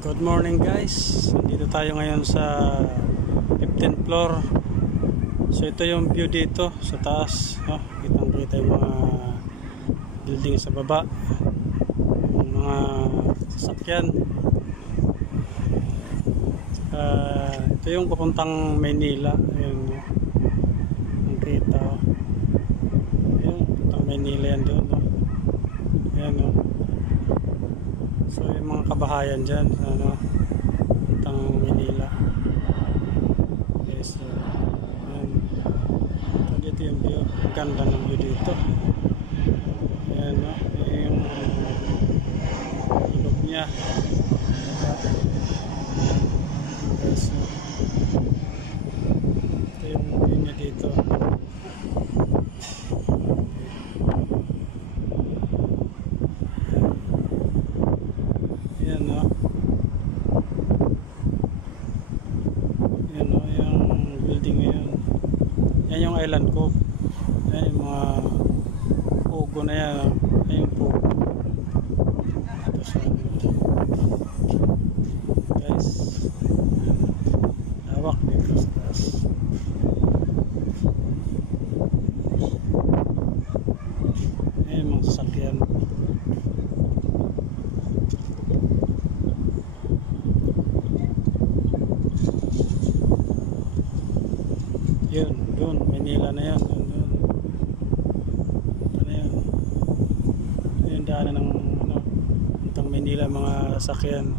Good morning guys, dito tayo ngayon sa 15th floor. So ito yung view dito sa taas, kitang kita yung mga building sa baba, yung mga sasakyan. Ito yung papuntang Maynila. Ayun, ang kita, ayun, papuntang Maynila yan doon, ayan, so yung mga kabahayan dyan, papuntang Manila. Okay, so ayan, ito dito yung view, ang ganda ng view dito. Ayan, yung ilog niya. Okay, so ito yung view niya dito. Yan yung island ko. Yan yung mga pugo na yan. Yan yung pugo. Ito sa guys, lawak dito sa taas. Yan yung mga sasakyan. Yun, doon, Manila na yan. Doon. Ito na yan. Ito yung daanan ng Manila, mga sasakyan.